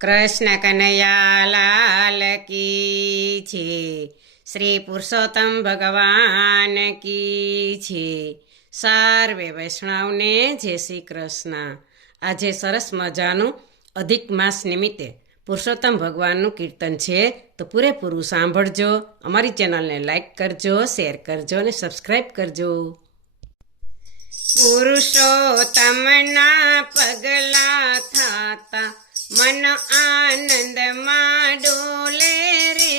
કૃષ્ણ કનૈયા લાલ કી છે, શ્રી પુરુષોત્તમ ભગવાન કી છે. સર્વે વૈષ્ણવને જય શ્રી કૃષ્ણ. આજે સરસ મજાનું અધિક માસ નિમિત્તે પુરુષોત્તમ ભગવાનનું કીર્તન છે, તો પૂરેપૂરું સાંભળજો. અમારી ચેનલને લાઈક કરજો, શેર કરજો અને સબસ્ક્રાઈબ કરજો. પુરુષોત્તમના પગલા થાતા મન આનંદમાં ડોલે રે.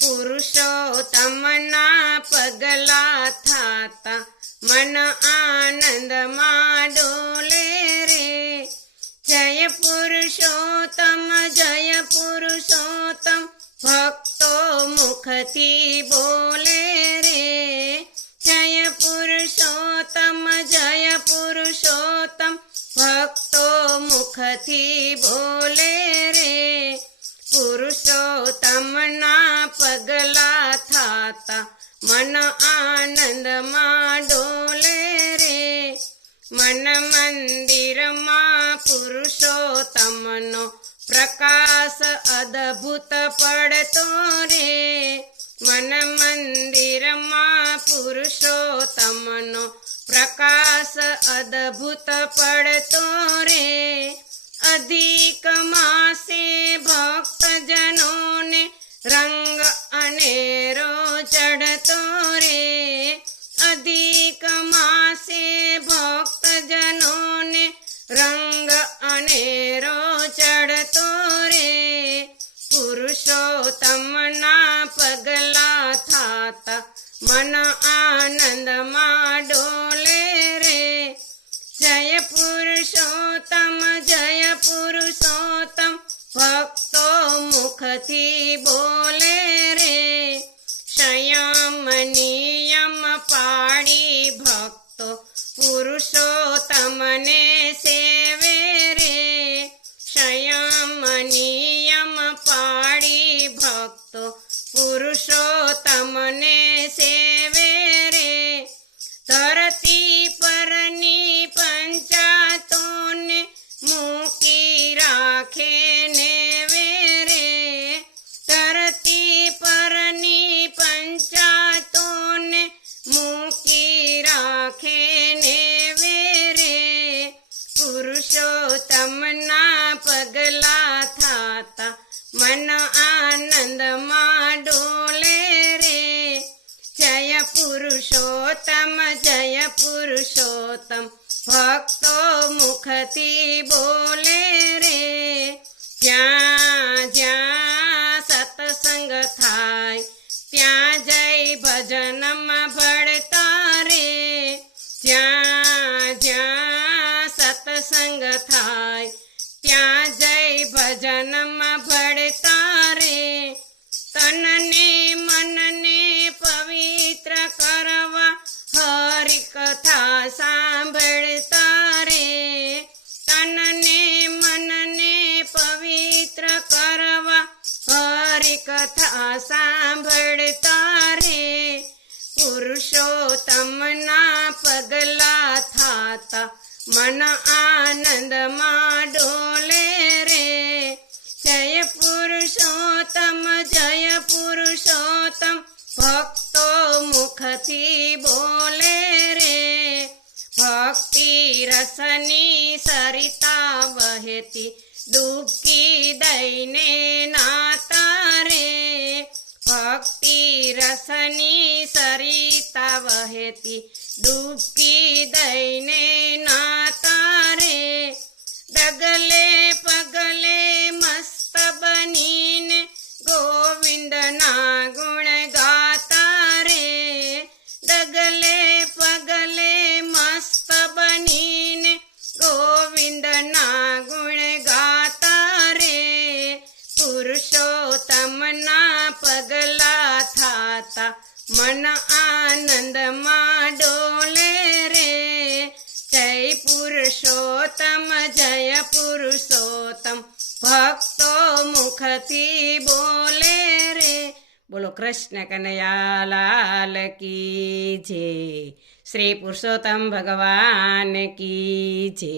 પુરુષોત્તમના પગલા થાતા મન આનંદમાં ડોલે રે. જય પુરુષોત્તમ ભક્તો મુખથી બોલે રે. જય પુરુષોત્તમ ભક્તો મુખથી બોલે રે. પુરુષોત્તમના પગલા થાતા મન આનંદમાં ડોલે રે. મન મંદિરમાં પુરુષોત્તમનો પ્રકાશ અદભુત પડતો રે. મન મંદિરમાં પુરુષોત્તમનો પ્રકાશ અદભુત પડતો રે. અધિક માસે ભક્તજનોને રંગ અનેરો ચડતો રે. અધિક માસે ભક્તજનોને રંગ અનેરો ચડતો રે. પુરુષોત્તમના પગલા થાતા મન આનંદમાં ડોલે રે. જય પુરુષોત્તમ ભક્તો મુખથી બોલે રે. સંયમ નિયમ પાડી ભક્તો પુરુષોત્તમને સેવે રે. સંયમ નિયમ પાડી ભક્તો પુરુષોત્તમને સેવે રે. ધરતી પરની પંચાતોને મૂકી રાખે નેવે રે. ધરતી પરની પંચાતોને મૂકી રાખે નેવે રે. પુરુષોત્તમના પગલા થાતા મન આનંદમાં ડોલે રે. જય પુરુષોત્તમ ભક્તો મુખથી બોલે રે. જ્યાં જ્યાં સત્સંગ થાય ત્યાં જઈ ભજનમાં ભળતા રે. જ્યાં જ્યાં સત્સંગ થાય ત્યાં જઈ ભજનમાં ભળતા રે. તનને મનને પવિત્ર કરવા હરિ કથા સાંભળતા રે. તનને મનને પવિત્ર કરવા હરિ કથા સાંભળતા રે. પુરુષોત્તમના પગલા થાતા મન આનંદમાં ડોલે રે. જય પુરુષોત્તમ ભક્તો મુખથી બોલે રે. ભક્તિ રસની સરિતા વહેતી ડૂબકી દઈને નાતા રે. ભક્તિ રસની સરિતા વહેતી ડૂબકી દઈને નાતા રે. ડગલે પગલે મસ્ત બનીને ગોવિંદના ગુણ ગાતા રે. ડગલે પગલે મસ્ત બનીને ગોવિંદના ગુણ ગાતા રે. પુરુષોત્તમના પગલા થાતા મન આનંદમાં ડોલે રે. જય પુરુષોત્તમ ભક્તો મુખથી બોલે રે. બોલો કૃષ્ણ કનૈયા લાલ કી જય, શ્રી પુરુષોત્તમ ભગવાન કી જય.